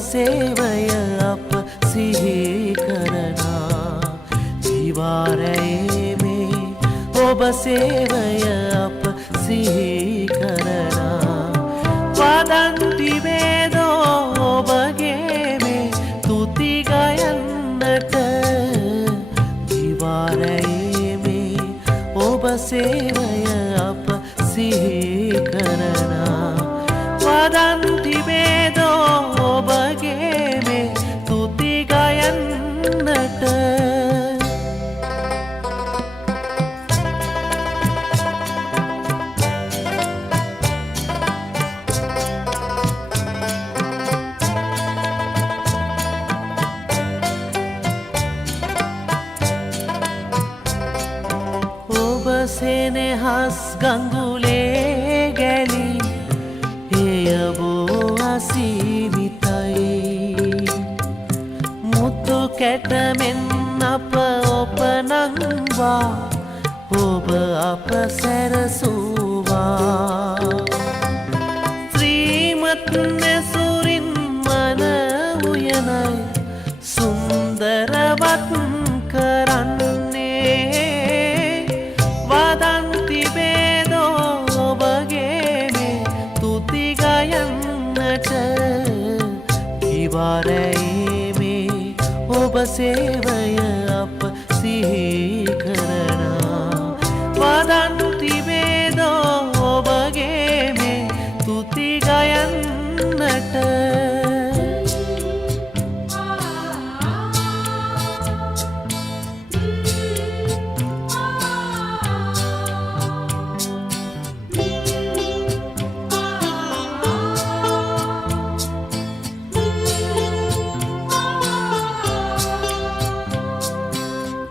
සේවය අප සිහි කරනා දිවාරයේ මේ ඔබ සේවය අප සිහි කරනා වදන්ති වේදෝ ඔබගේ මේ තුති ගයන්නට දිවාරයේ මේ ඔබ සේවය අප සිහි කරනා වදන්ති වේදෝ ඔබගේ මේ තුති ගයන්නට ඔබ සෙනෙහස් ගඟුලේ ගැලී එය බෝ අසීමිතයි මුතු කැටමෙන් අප ඔබ නංවා ඔබ අප සැරසුවා ශ්‍රීමත් නැසුරින් මන උයනයි සුන්දරවත් කරන්නේ වදන්ති වේදෝ ඔබගේ මේ තුති ගයන්නට දිවාරයේ මේ ඔබ සේවය අප සිහි කරනා වදන්ති වේදෝ ඔබගේ මේ තුති ගයන්නට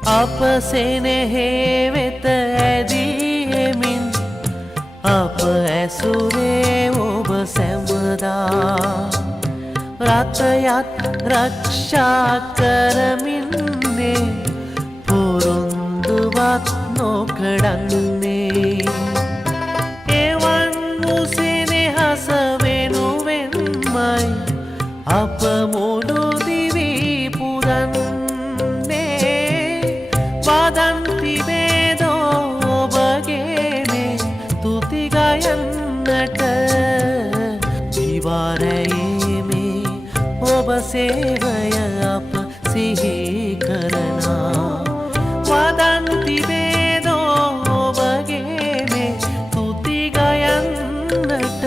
අප සෙනෙහේ වෙත ඇදීමින් අප ඇසුරේ ඔබ සැමදා රථයත් රක්ෂා කරමින්නේ පොරොන්දුවත් නොකඩන්නේ එවන් වූ සෙනෙහස වෙනුවෙන්මයි අප මුළු දිවි පුදන්නේ වදන්ති වේදෝ ඔබගේ මේ තුති ගයන්නට දිවාරයේ මේ ඔබ සේවය අප සිහි කරනා වදන්ති වේදෝ ඔබගේ මේ තුති ගයන්නට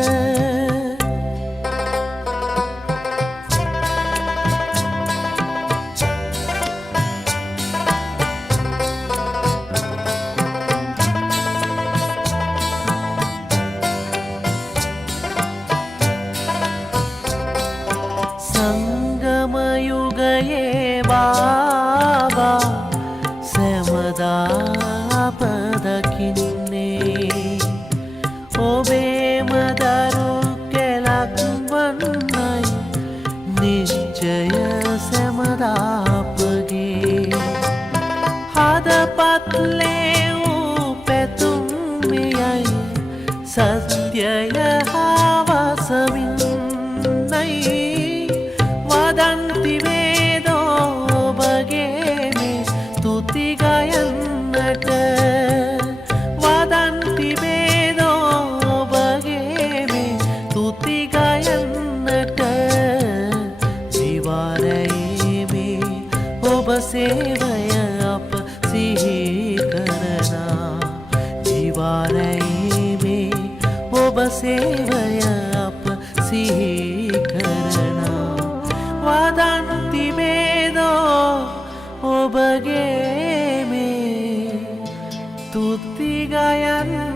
සංගම යුගයේ බාබා සැමදා අප දකින්නේ ඔබේම දරු කෙලක් වන්නයි නිශ්චය සැමදා අපගේ හදපත් ලැබූ පැතුම් මෙයයි සත්‍යය හවසමින්නයි වදන්ති වේදෝ ඔබගේ මේ තුති ගයන්නට වදන්ති වේදෝ ඔබගේ මේ තුති ගයන්නට දිවාරයේ මේ ඔබ සේවය අප සිහි කරනා දිවාරයේ මේ ඔබ සේවය අප සිහි කරනා වදන්ති වේදෝ ඔබගේ මේ තුති ගයන්නට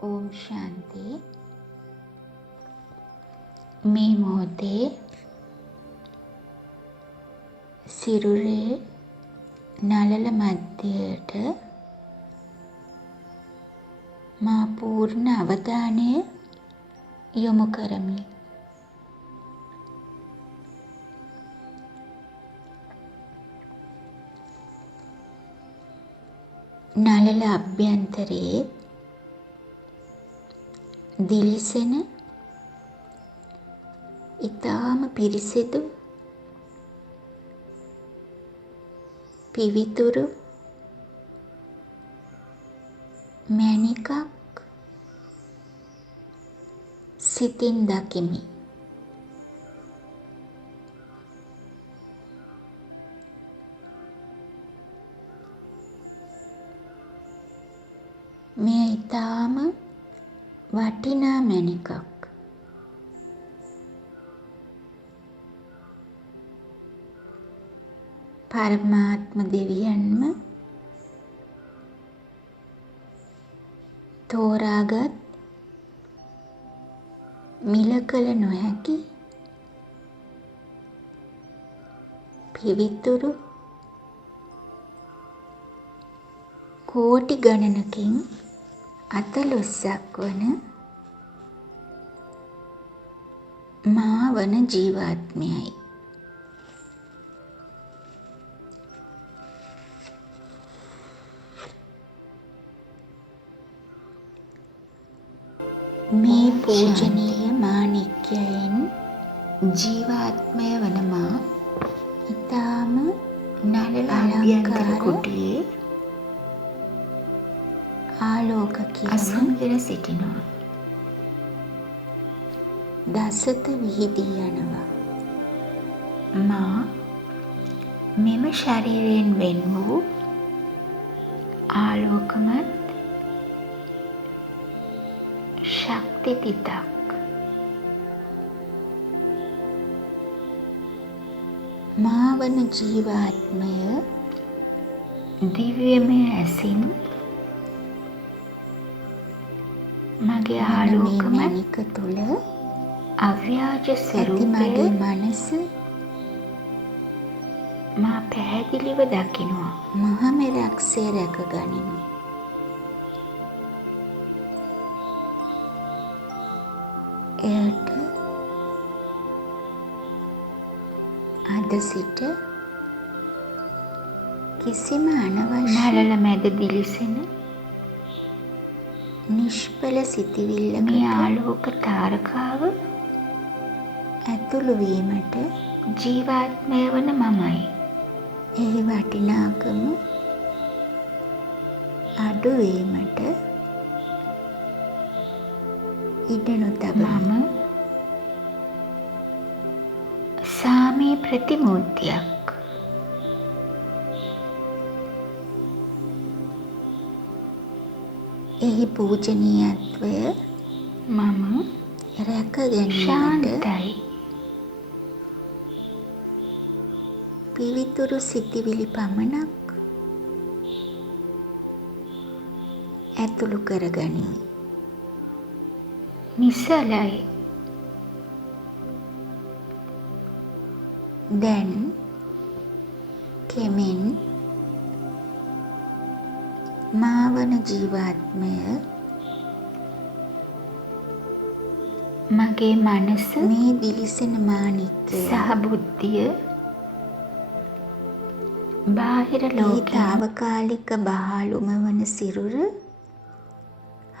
ඕම් ශාන්ති. මේ මොහොතේ සිරුරේ නළල මැදයට මා පූර්ණ අවධානය යොමු කරමි. නළල අභ්‍යන්තරයේ දිලිසෙන ඉතාම පිරිසිදු පිවිතුරු මැණිකක් සිතින් දකිමි. මෙය ඉතාම වටිනා මැණිකක්. පරමාත්ම දෙවියන්ම තෝරාගත් මිල කළ නොහැකි පිවිතුරු කෝටි ගණනකින් අතලොස්සක් වන මා වන ජීවාත්මයයි. මේ පූජනීය මාණික්‍යයෙන් ජීවාත්මය වන මා ඊටාම නළල අභ්‍යන්තර කුටියේ ආලෝක කියන අසුන්ගෙන සිටිනවා. දසත විහිදී යනවා. මා මෙම ශරීරයෙන් වෙන් වූ ආලෝකමත් ශක්ති පිටක්. මා වන ජීවාත්මය දිව්‍යමය ඇසින් මගේ ආලෝකමනික තුල අව්‍යාජ ස්වરૂපයේ මනස මා පැහැදිලිව දකිනවා. මහා මෙරක්සේ රැක ගනිමි. එයට අද සිට කිසිම අනවශ්‍ය නළල මැද දිලිසෙන නිෂ්ඵල සිතිවිල්ලක මේ ආලෝක තාරකාව ඇතුළු වීමට ජීවාත්මය වන මමයි. එහි වටිනාකම අඩු වීමට ඉඩ නොතබා මම සාමී ප්‍රතිමූර්තියක්. එහි පූජනීයත්වය මම රැක ගැනීමට ශාන්තයි. පිවිතුරු සිතිවිලි පමණක් ඇතුළු කරගනිමි. නිසලයි. දැන් කෙමෙන් මා වන ජීවාත්මය මගේ මනස මේ දිලිසෙන මාණික්කය සහ බුද්ධිය බාහිර ලෝකයේ තාවකාලික බහලුම වන සිරුර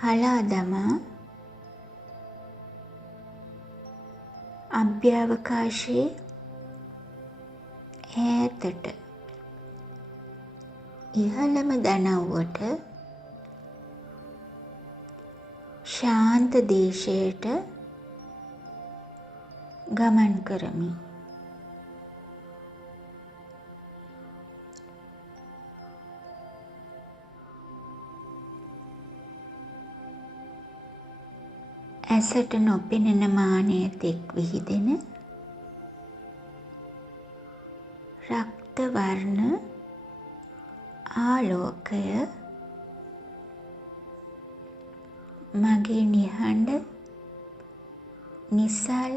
හලා දමා අභ්‍යවකාශයේ ඈතට ඉහළම දනව්වට ශාන්ත දේශයට ගමන් කරමි. ඇසට නොපෙනෙන මානය තෙක් විහිදෙන රක්ත වර්ණ ආලෝකය මගේ නිහඬ, නිසල,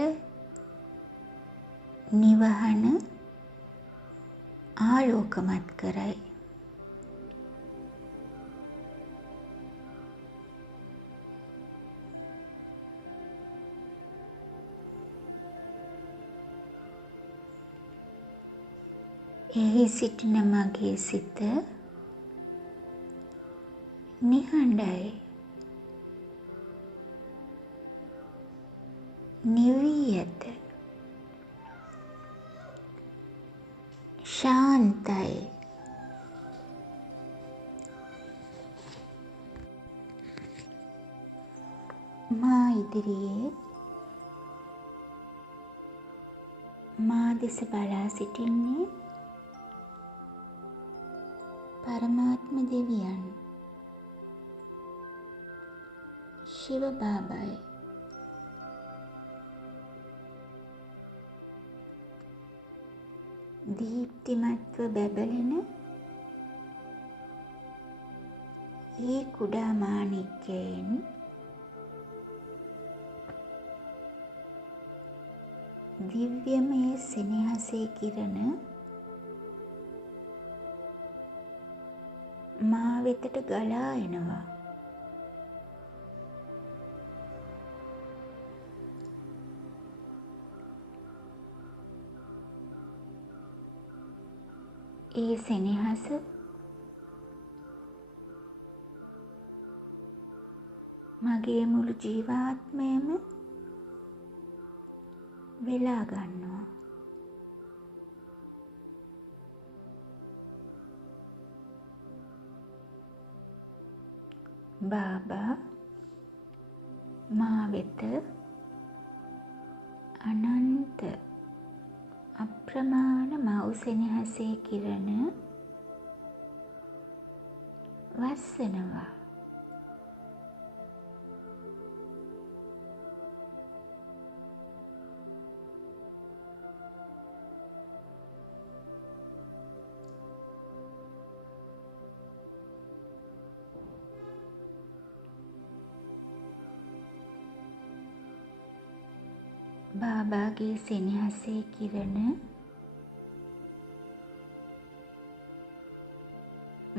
නිවහන ආලෝකමත් කරයි. එහි සිටින මගේ සිත නිහඬයි, නිවී ඇත, ශාන්තයි. මා ඉදිරියේ මා දෙස බලා සිටින්නේ පරමාත්ම දෙවියන්, ශිව බාබායි. දීප්තිමත්ව බැබලෙන ඒ කුඩා මාණික්කයෙන් දිව්‍යමය සෙනෙහසේ කිරණ මා වෙතට ගලා එනවා. ඒ සෙනෙහස මගේ මුළු ජීවාත්මයම වෙලා ගන්නවා. බාබා මා වෙත අනන්ත අප්‍රමාණ මව් සෙනෙහසේ කිරණ වස්සනවා. බාබාගේ සෙනෙහසේ කිරණ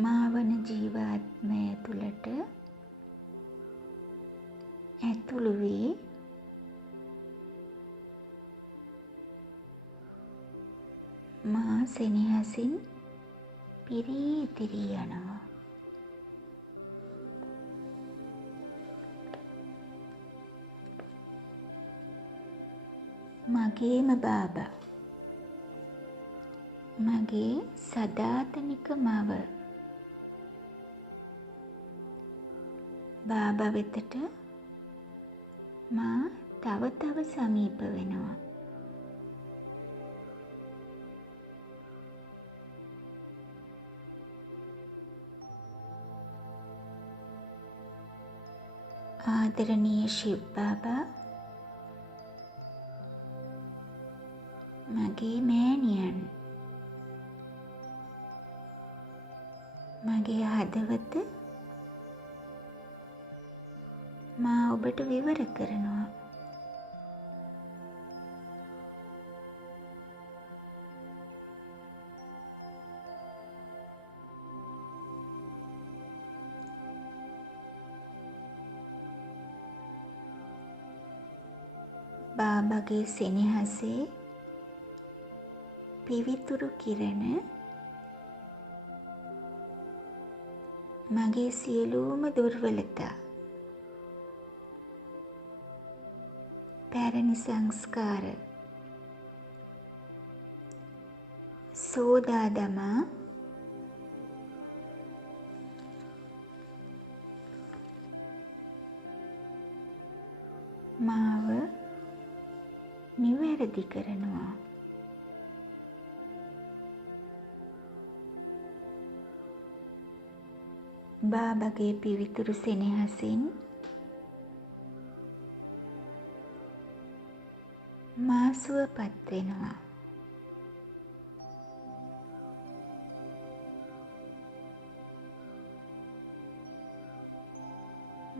මා වන ජීවාත්මය තුළට ඇතුළු වී මා සෙනෙහසින් පිරී ඉතිරී යනවා. මගේම බාබා, මගේ සදාතනික මව බාබා වෙතට මා තව තව සමීප වෙනවා. ආදරණීය ශිව බාබා, මගේ මෑණියන්, මගේ හදවත මා ඔබට විවර කරනවා. බාබාගේ සෙනෙහසේ පිවිතුරු කිරණ මගේ සියලුම දුර්වලතා, පැරණි සංස්කාර සෝදා දමා මාව නිවැරදි කරනවා. බාබාගේ පිවිතුරු සෙනෙහසින් මා සුවපත් වෙනවා.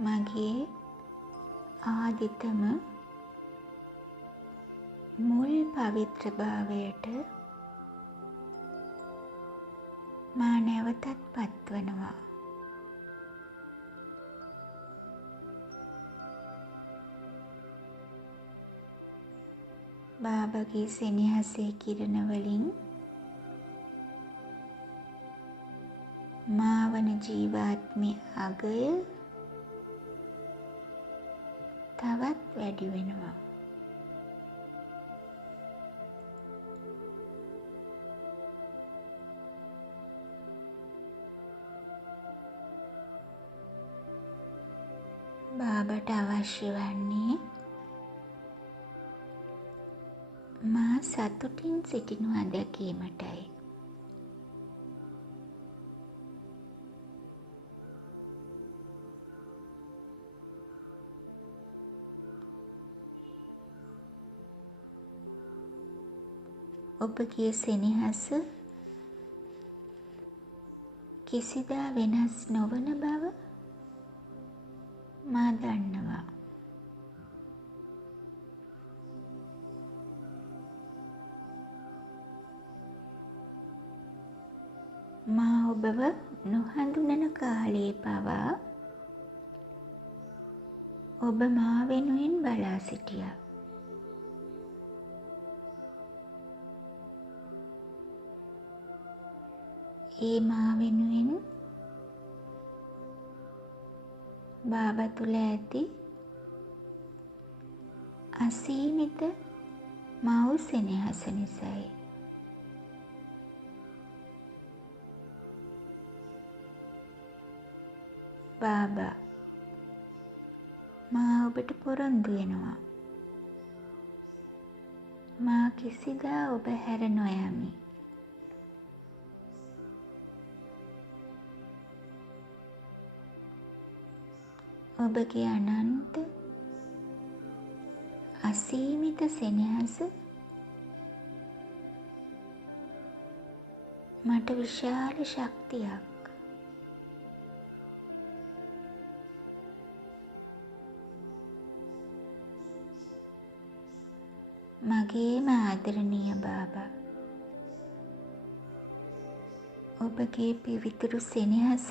මගේ ආදිතම මුල් පවිත්‍ර භාවයට මා නැවතත් පත්වනවා. බාබාගේ සෙනෙහසේ කිරණ වලින් මා වන ජීවාත්මේ අගය තවත් වැඩි වෙනවා. බාබාට අවශ්‍ය වන්නේ මා සතුටින් සිටිනවා දැකීමටයි. ඔබගේ සෙනෙහස කිසිදා වෙනස් නොවන බව මා දන්නවා. මා ඔබව නොහඳුනන කාලයේ පවා ඔබ මා වෙනුවෙන් බලා සිටියා. ඒ මා වෙනුවෙන් බාබා තුල ඇති අසීමිත මව් සෙනෙහස නිසායි. බාබා මා ඔබට පොරොන්දු වෙනවා. මා කිසිදා ඔබ හැර නොයමි. ඔබගේ අනන්ත අසීමිත සෙනෙහස මට විශාල ශක්තියක්. මගේම ආදරණීය බාබා, ඔබගේ පිවිතුරු සෙනෙහස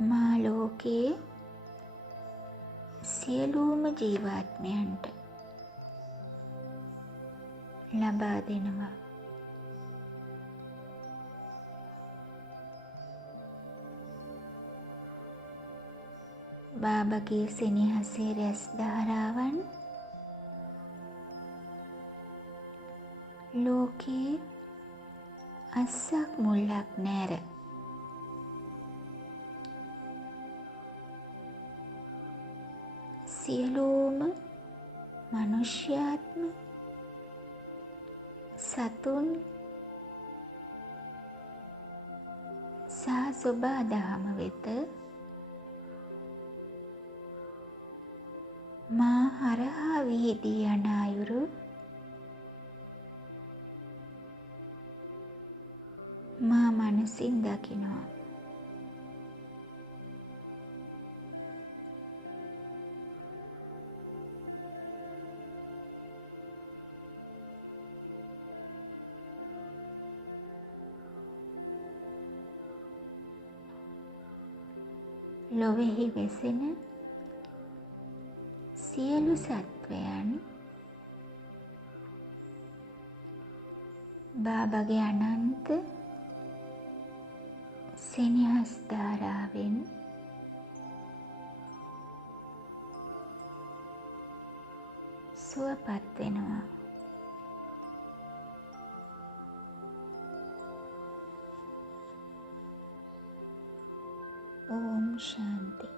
මා ලෝකයේ සියලුම ජීවාත්මයන්ට ලබා දෙනවා. බාබාගේ සෙනෙහසේ රැස් ධාරාවන් ලෝකයේ අස්සක් මුල්ලක් නැර සියලුම මනුෂ්‍යාත්ම සතුන් සහ සෝබා දහම වෙත මා හරහා විහිදී යන අයුරු මා මනසින් දකිනවා. ලොවෙහි වෙසෙන සියලු සත්වයන් බාබාගේ අනන්ත සෙනෙහස් ධාරාවෙන් සුවපත් වෙනවා. ओम शांति।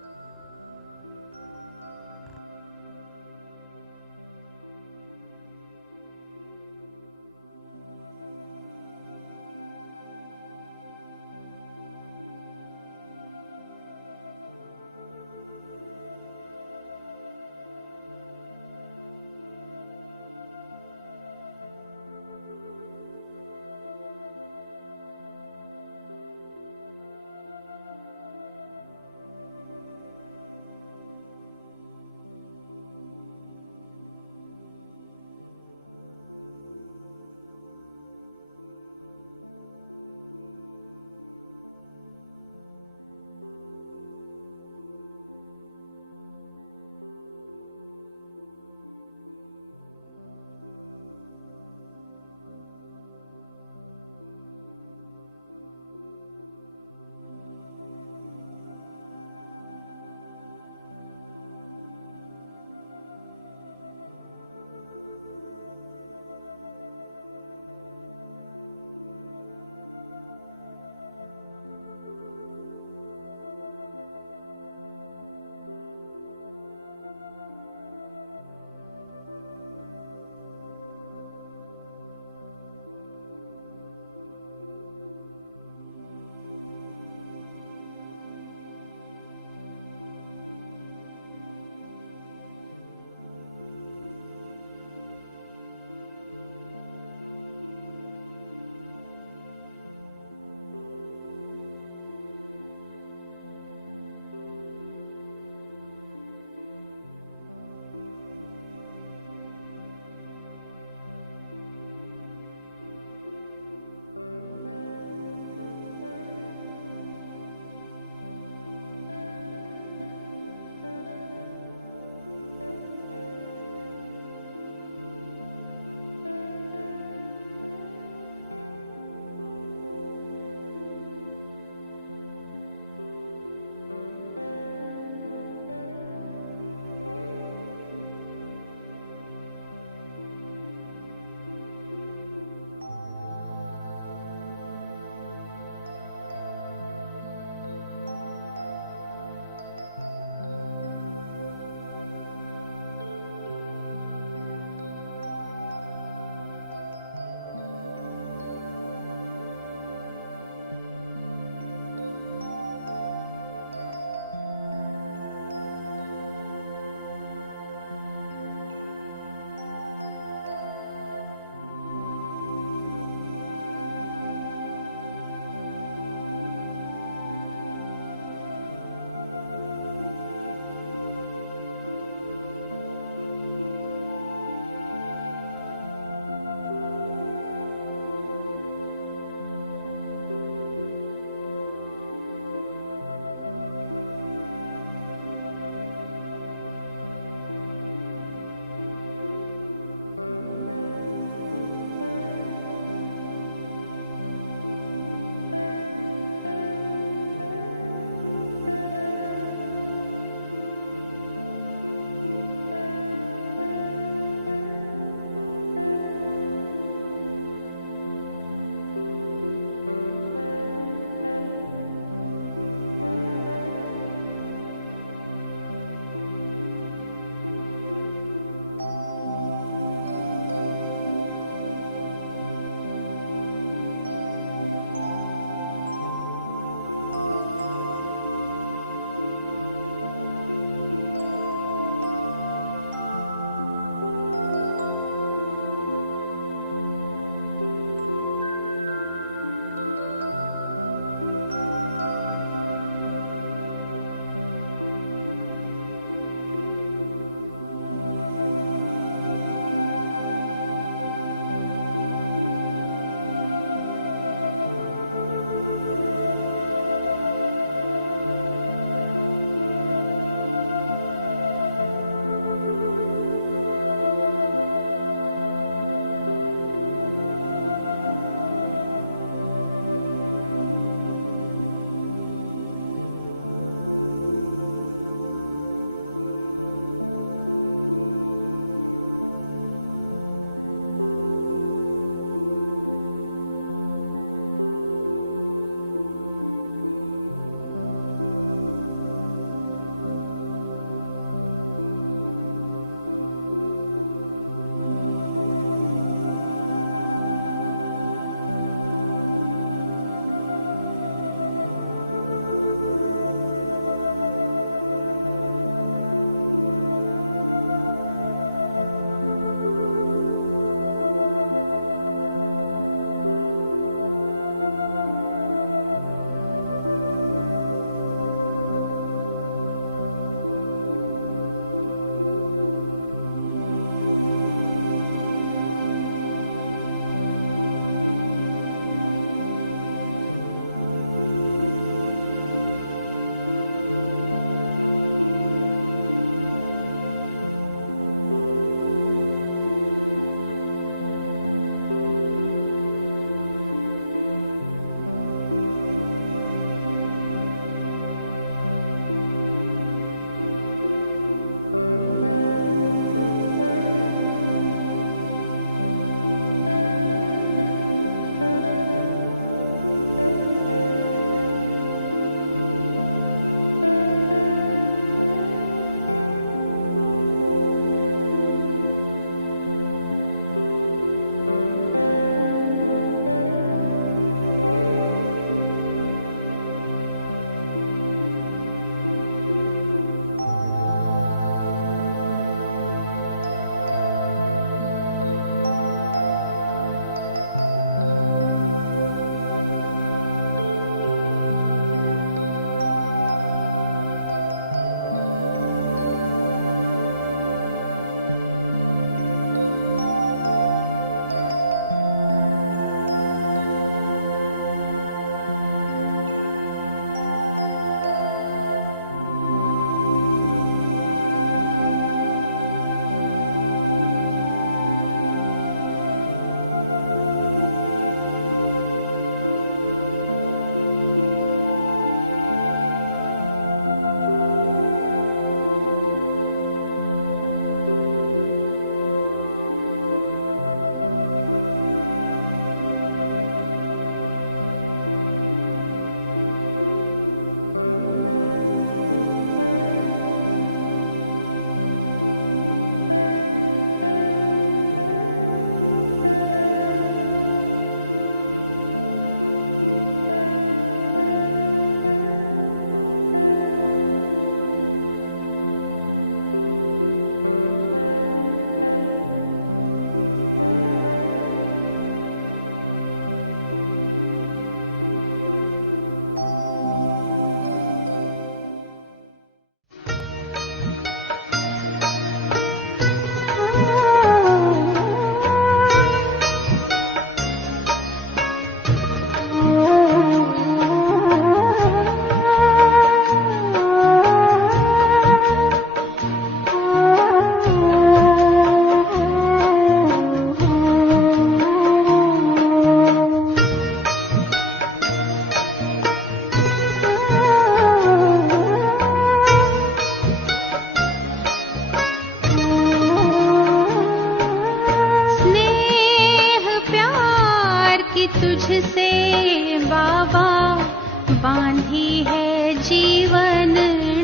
बांधी है जीवन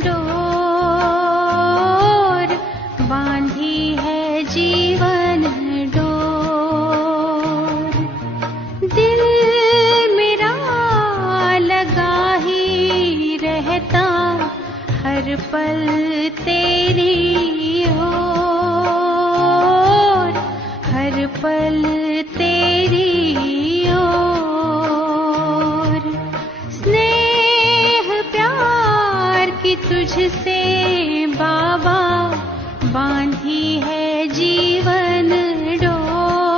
डोर, बांधी है जीवन डोर। दिल मेरा लगा ही रहता हर पल तेरी ओर, हर पल तेरी ओर। स्नेह प्यार की तुझसे बाबा बांधी है जीवन डोर,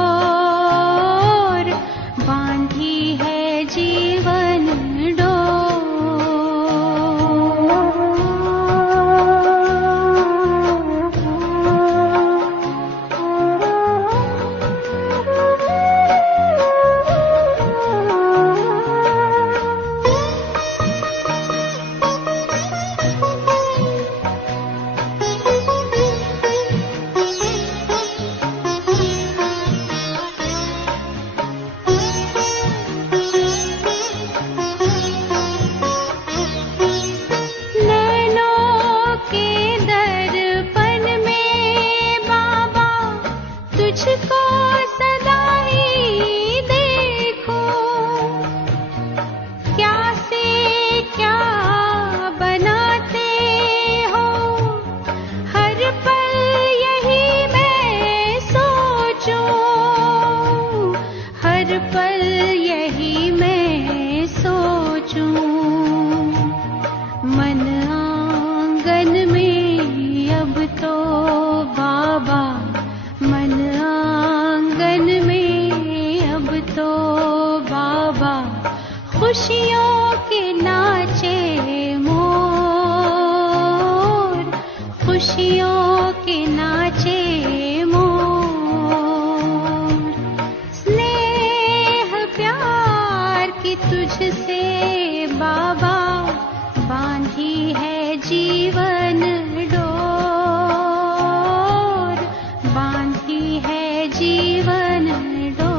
बांधी है जीवन तुझको सदा ही देखूं, क्या से क्या बनाते हो, हर पल यही मैं सोचूं, हर पल यही मैं सोचूं। मन आंगन में अब तो बाबा, मन आंगन में अब तो बाबा, खुशियों के नाचे मोर, खुशियों के नाचे मोर। स्नेह प्यार की तुझसे बाबा बांधी है जीवन डोर, बांधी है जीवन डोर।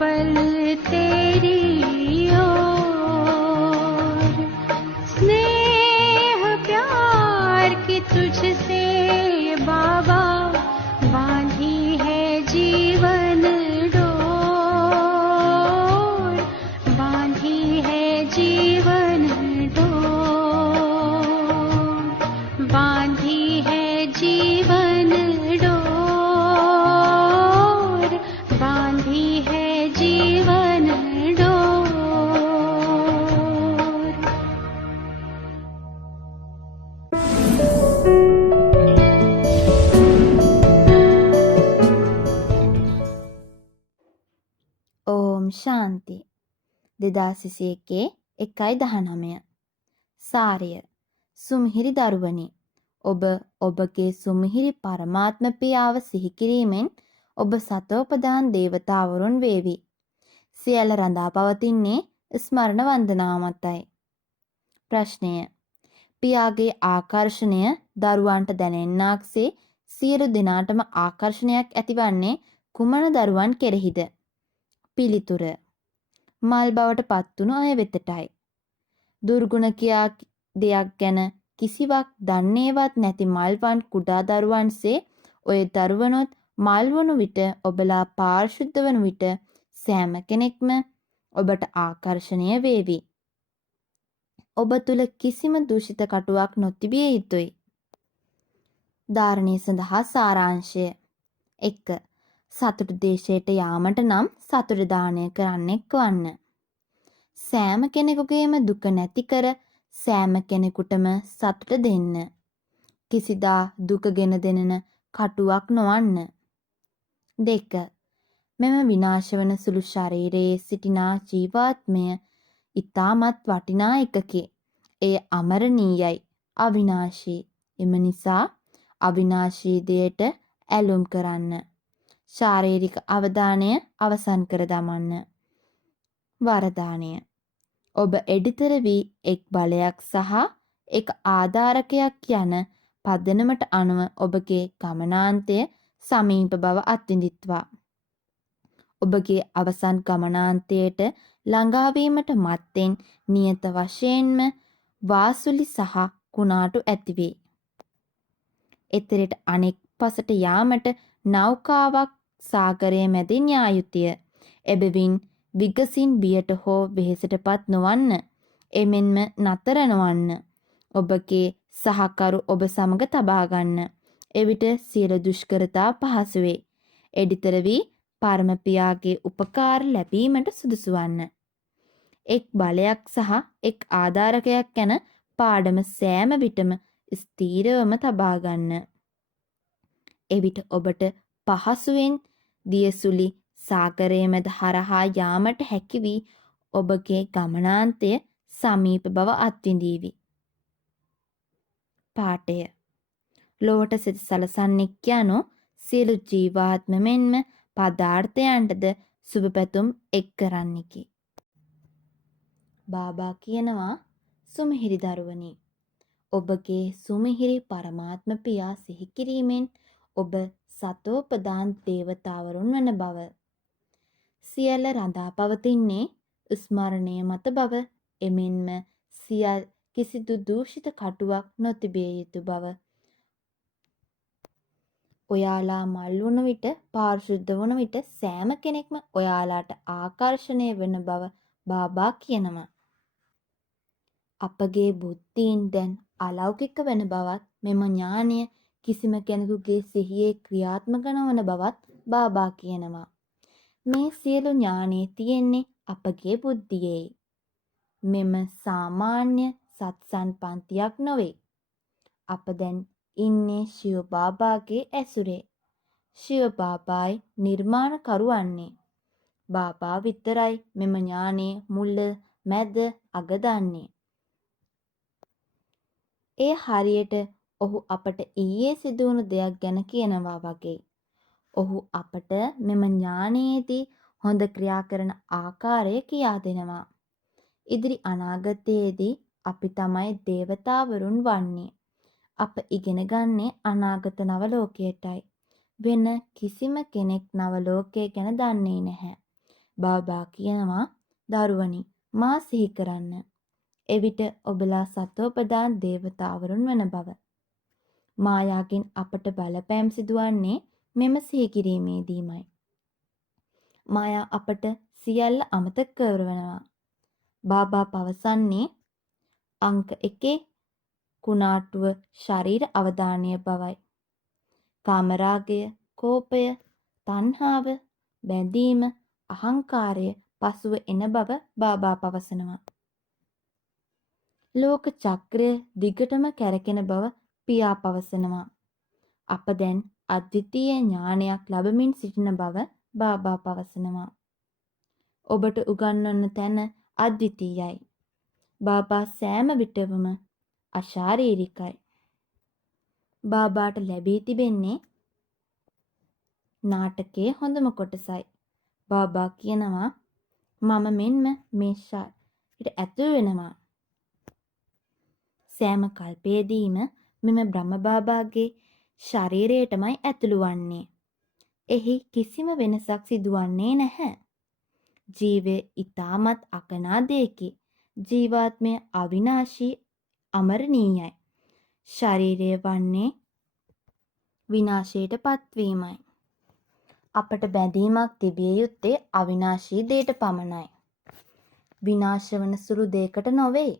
पल तेरी ओर। स्नेह प्यार की तुझसे बाबा बांधी है जीवन डोर, बांधी है जीवन डोर, बांधी है जीवन डोर, बांधी है जीवन डोर। ඕම් ශාන්ති 2021 සාරය සුමිහිරි දරුවනි ඔබ ඔබගේ සුමිහිරි පරමාත්ම පියාව සිහි කිරීමෙන් ඔබ සතෝපදාන් දේවතාවරුන් වේවි. සියල්ල රඳා පවතින්නේ ස්මරණ වන්දනාව මතයි. ප්‍රශ්නය පියාගේ ආකර්ෂණය දරුවන්ට දැනෙන්නාක්සේ සියලු දෙනාටම ආකර්ෂණයක් ඇතිවන්නේ කුමන දරුවන් කෙරෙහිද? පිළිතුර මල් බවට පත්වුණු අය වෙතටයි. දුර්ගුණ කියා දෙයක් ගැන කිසිවක් දන්නේවත් නැති මල්වන් කුඩා දරුවන්සේ ඔය දරුවනොත් මල් වනු විට ඔබලා පාරිශුද්ධ වනු විට සෑම කෙනෙක්ම ඔබට ආකර්ෂණය වේවි. ඔබ තුල කිසිම දූෂිත කටුවක් නොතිබිය යුතුයි. ධාරණය සඳහා සාරාංශය 1. සතුට දේශයට යාමට නම් සතුට දානය කරන්නෙක් වන්න. සෑම කෙනෙකුගේම දුක නැති කර සෑම කෙනෙකුටම සතුට දෙන්න. කිසිදා දුක ගෙන දෙනන කටුවක් නොවන්න. 2. මෙම විනාශ වන සුළු ශරීරයේ සිටිනා ජීවාත්මය ඉතාමත් වටිනා එකකි. එය අමරණීයයි, අවිනාශී. එම නිසා අවිනාශී දෙයට ඇලුම් කරන්න. ශාරීරික අවධානය අවසන් කර දමන්න. වරදානය ඔබ එඩිතර වී එක් බලයක් සහ එක් ආධාරකයක් යන පදනමට අනුව ඔබගේ ගමනාන්තය සමීප බව අත්විඳිත්වා. ඔබගේ අවසන් ගමනාන්තයට ළඟාවීමට මත්තෙන් නියත වශයෙන්ම වාසුලි සහ කුණාටු ඇතිවේ. එතරට අනෙක් පසට යාමට නෞකාවක් සාගරය මැදින් යා යුතුය. එබැවින් විගසින් බියට හෝ වෙහෙසටපත් නොවන්න. එමෙන්ම නතර නොවන්න. ඔබගේ සහකරු ඔබ සමග තබා ගන්න. එවිට සියලු දුෂ්කරතා පහසු වේ. එඩිතර වී පරම පියාගේ උපකාර ලැබීමට සුදුසු වන්න. එක් බලයක් සහ එක් ආධාරකයක් ගැන පාඩම සෑම විටම ස්ථීරවම තබා ගන්න. එවිට ඔබට පහසුවෙන් දියසුලි සාගරය මැද හරහා යාමට හැකි වී ඔබගේ ගමනාන්තය සමීප බව අත්විඳීවි. පාඨය ලොවට සිත සලසන්නෙක් යනු සියලු ජීවාත්ම මෙන්ම පදාර්ථයන්ටද සුබ පැතුම් එක් කරන්නෙකි. බාබා කියනවා සුමිහිරි දරුවනි ඔබගේ සුමිහිරි පරමාත්ම පියා සිහි කිරීමෙන් ඔබ සතෝපදාන් දේවතාවරුන් වන බව. සියල්ල රඳා පවතින්නේ ස්මරණය මත බව. එමෙන්ම සියල් කිසිදු දූෂිත කටුවක් නොතිබිය යුතු බව. ඔයාලා මල් වුණ විට පාරිශුද්ධ වුණ විට සෑම කෙනෙක්ම ඔයාලාට ආකර්ෂණය වෙන බව බාබා කියනවා. අපගේ බුද්ධීන් දැන් අලෞකික වෙන බවත් මෙම ඥානය කිසිම කෙනෙකුගේ සිහියේ ක්‍රියාත්මක නොවන බවත් බාබා කියනවා. මේ සියලු ඥානය තියෙන්නේ අපගේ බුද්ධියේ. මෙම සාමාන්‍ය සත්සන් පන්තියක් නොවේ. අප දැන් ඉන්නේ ශිව බාබාගේ ඇසුරේ. ශිව බාබායි නිර්මාණකරුවන්නේ. බාබා විතරයි මෙම ඥානයේ මුල මැද අග දන්නේ. ඒ හරියට ඔහු අපට ඊයේ සිදුවුණු දෙයක් ගැන කියනවා වගේ. ඔහු අපට මෙම ඥානයේදී හොඳ ක්‍රියා කරන ආකාරය කියා දෙනවා. ඉදිරි අනාගතයේදී අපි තමයි දේවතාවරුන් වන්නේ. අප ඉගෙන ගන්නේ අනාගත නවලෝකයටයි. වෙන කිසිම කෙනෙක් නවලෝකය ගැන දන්නේ නැහැ. බාබා කියනවා දරුවනි මා සිහි කරන්න. එවිට ඔබලා සතෝපදාන දේවතාවරුන් වන බව. මායාගෙන් අපට බලපෑම් සිදුවන්නේ මෙම සිහි කිරීමේදීමයි. මායා අපට සියල්ල අමතක කරවනවා. බාබා පවසන්නේ අංක 1 කුණාටුව ශරීර අවධානය බවයි. කාමරාගය, කෝපය, තණ්හාව, බැඳීම, අහංකාරය පසුව එන බව බාබා පවසනවා. ලෝක චක්‍රය දිගටම කැරකෙන බව පියා පවසනවා. අප දැන් අද්විතීය ඥානයක් ලබමින් සිටින බව බාබා පවසනවා. ඔබට උගන්වන තැන අද්විතීයයි. බාබා සෑම විටම අශාරීරිකයි. බාබාට ලැබී තිබෙන්නේ නාටකයේ හොඳම කොටසයි. බාබා කියනවා මම මෙන්ම මේ ශරීරයට ඇතුල් වෙනවා. සෑම කල්පයේදීම මෙම බ්‍රහ්ම බාබාගේ ශරීරයටමයි ඇතුළු වන්නේ. එහි කිසිම වෙනසක් සිදුවන්නේ නැහැ. ජීවය ඊටමත් අකනා දෙයකි. ජීවාත්මය අවිනාශී අමරණීයයි. ශරීරය වන්නේ විනාශයට පත්වීමයි. අපට බැඳීමක් තිබිය යුත්තේ අවිනාශී දෙයට පමණයි. විනාශ වන සුළු දෙයකට නොවේ.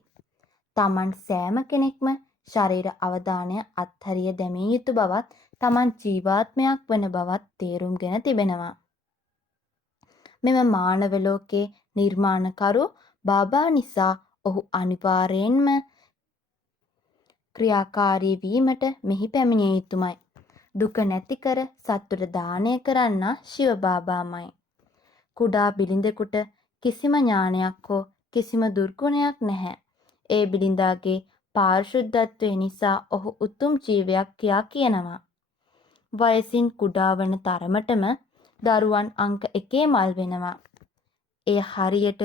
තමන් සෑම කෙනෙක්ම ශරීර අවධානය අත්හැරිය දැමිය යුතු බවත් තමන් ජීවාත්මයක් වන බවත් තේරුම්ගෙන තිබෙනවා. මෙම මානව ලෝකයේ නිර්මාණකරු බාබා නිසා ඔහු අනිවාර්යෙන්ම ක්‍රියාකාරී වීමට මෙහි පැමිණිය යුතුමයි. දුක නැති කර සත්තුට දානය කරන්නා ශිව බාබාමයි. කුඩා බිලිඳෙකුට කිසිම ඥානයක් හෝ කිසිම දුර්ගුණයක් නැහැ. ඒ බිලිඳාගේ පාරිශුද්ධත්වය නිසා ඔහු උතුම් ජීවයක් කියා කියනවා. වයසින් කුඩා වන තරමටම දරුවන් අංක 1 මල් වෙනවා. එය හරියට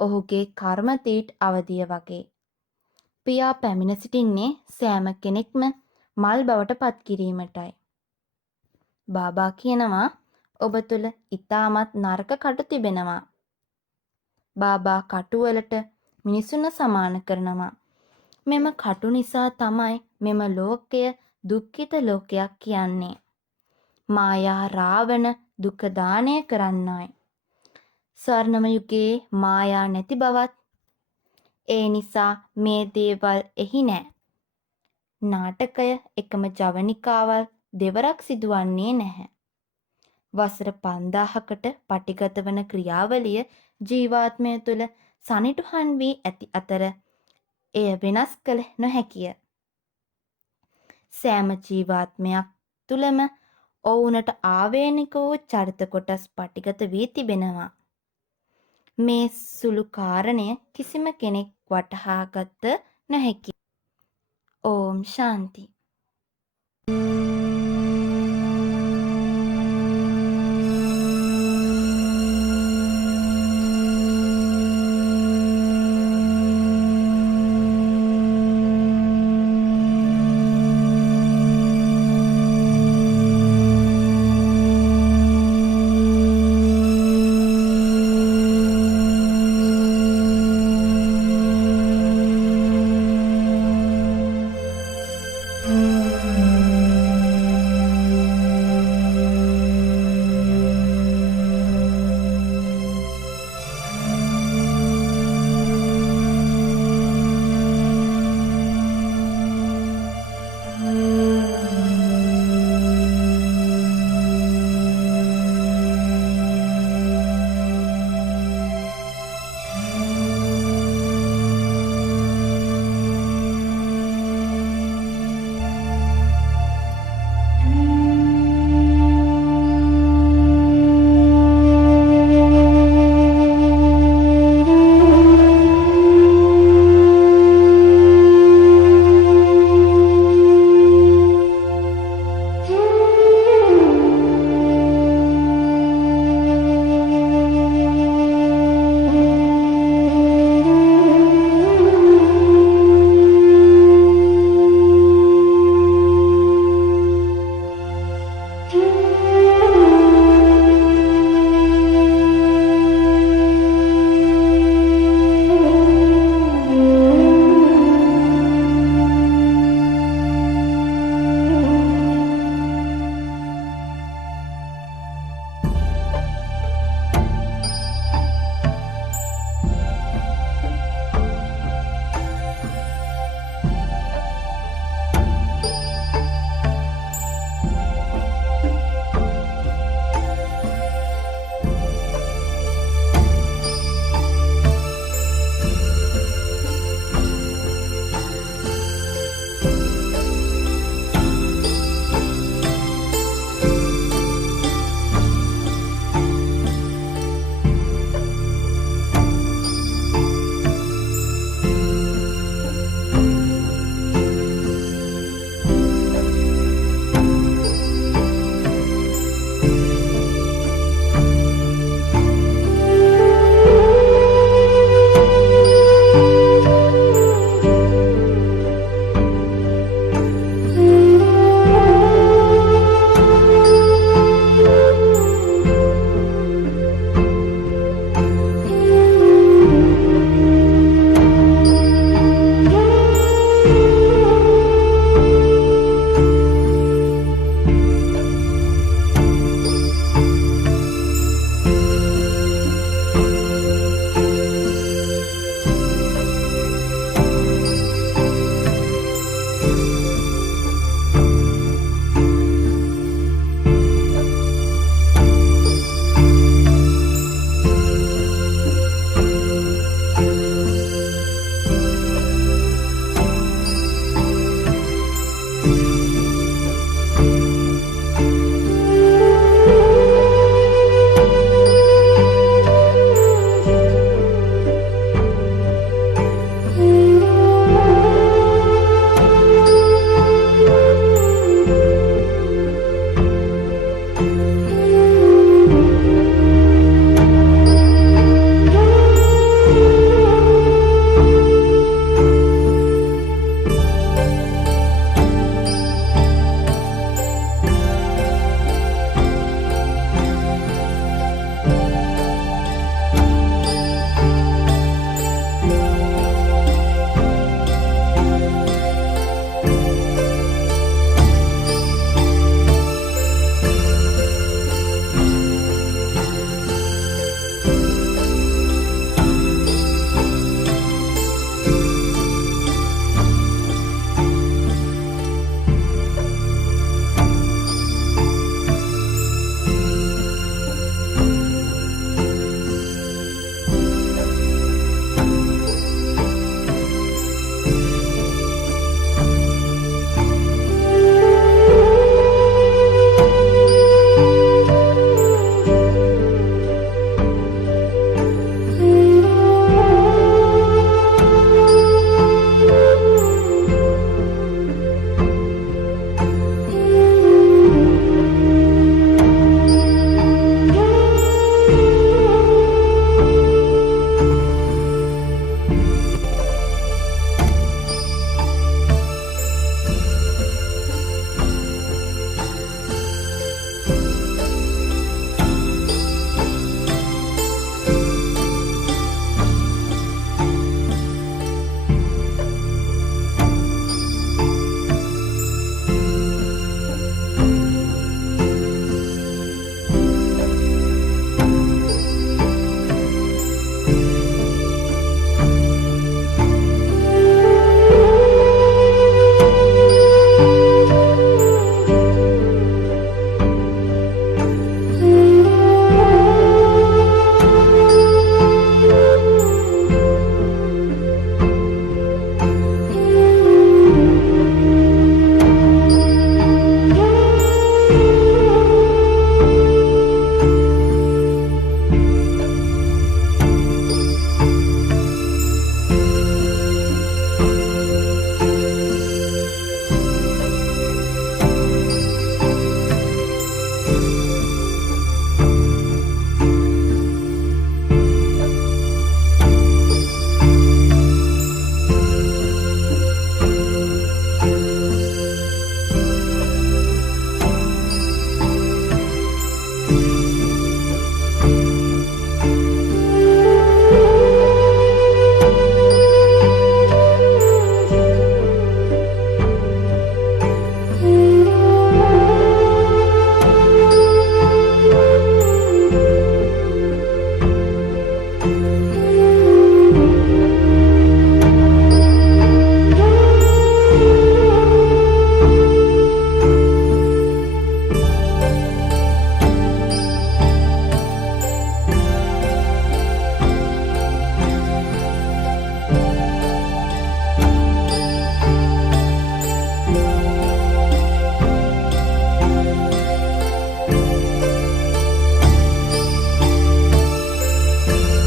ඔහුගේ කර්ම තීට් අවදිය වගේ. පියා පැමිණ සිටින්නේ සෑම කෙනෙක්ම මල් බවට පත් කිරීමටයි. බාබා කියනවා ඔබ තුළ ඊටමත් නරක කටු තිබෙනවා. බාබා කටුවලට මිනිසුන්ව සමාන කරනවා. මෙම කටු නිසා තමයි මෙම ලෝකය දුක්ඛිත ලෝකයක් කියන්නේ. මායා රාවණ දුක දානය කරන්නයි. ස්වර්ණම යුගයේ මායා නැති බවත් ඒ නිසා මේ දේවල් එහි නෑ. නාටකය එකම ජවනිකාවල් දෙවරක් සිදුවන්නේ නැහැ. වසර 5000කට පටිගත වන ක්‍රියාවලිය ජීවාත්මය තුළ සනිටුහන් වී ඇති අතර එය වෙනස් කළ නොහැකිය. සෑම ජීවාත්මයක් තුළම ඔවුනට ආවේනික වූ චරිත කොටස් පටිගත වී තිබෙනවා. මේ සුළු කාරණය කිසිම කෙනෙක් වටහාගත නොහැකි. ඕම් ශාන්ති.